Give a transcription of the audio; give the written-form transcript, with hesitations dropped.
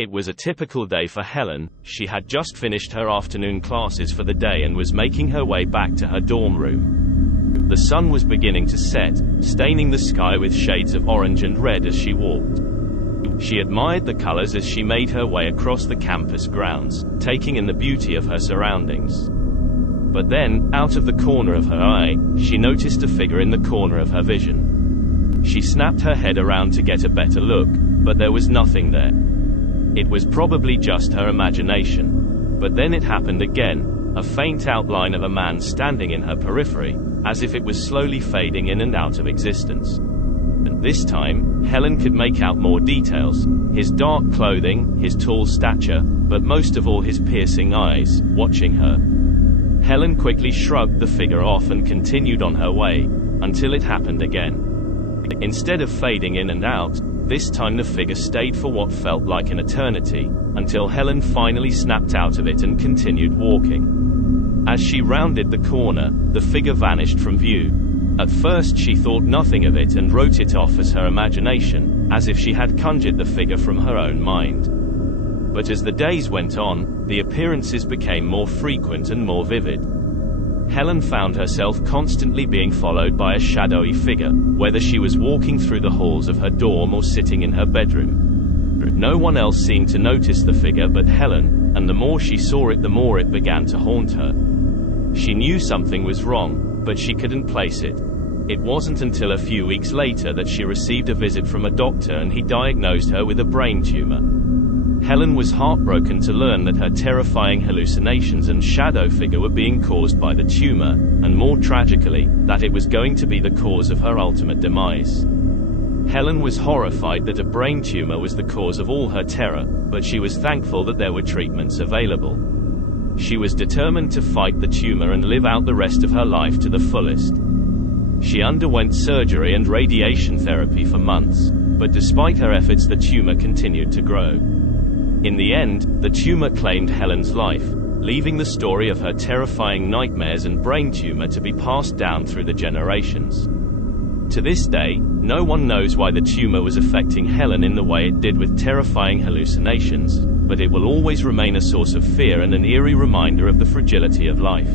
It was a typical day for Helen. She had just finished her afternoon classes for the day and was making her way back to her dorm room. The sun was beginning to set, staining the sky with shades of orange and red as she walked. She admired the colors as she made her way across the campus grounds, taking in the beauty of her surroundings. But then, out of the corner of her eye, she noticed a figure in the corner of her vision. She snapped her head around to get a better look, but there was nothing there. It was probably just her imagination. But then it happened again, a faint outline of a man standing in her periphery, as if it was slowly fading in and out of existence. And this time, Helen could make out more details: his dark clothing, his tall stature, but most of all his piercing eyes, watching her. Helen quickly shrugged the figure off and continued on her way, until it happened again. Instead of fading in and out, this time the figure stayed for what felt like an eternity, until Helen finally snapped out of it and continued walking. As she rounded the corner, the figure vanished from view. At first she thought nothing of it and wrote it off as her imagination, as if she had conjured the figure from her own mind. But as the days went on, the appearances became more frequent and more vivid. Helen found herself constantly being followed by a shadowy figure, whether she was walking through the halls of her dorm or sitting in her bedroom. No one else seemed to notice the figure but Helen, and the more she saw it, the more it began to haunt her. She knew something was wrong, but she couldn't place it. It wasn't until a few weeks later that she received a visit from a doctor and he diagnosed her with a brain tumor. Helen was heartbroken to learn that her terrifying hallucinations and shadow figure were being caused by the tumor, and more tragically, that it was going to be the cause of her ultimate demise. Helen was horrified that a brain tumor was the cause of all her terror, but she was thankful that there were treatments available. She was determined to fight the tumor and live out the rest of her life to the fullest. She underwent surgery and radiation therapy for months, but despite her efforts, the tumor continued to grow. In the end, the tumor claimed Helen's life, leaving the story of her terrifying nightmares and brain tumor to be passed down through the generations. To this day, no one knows why the tumor was affecting Helen in the way it did with terrifying hallucinations, but it will always remain a source of fear and an eerie reminder of the fragility of life.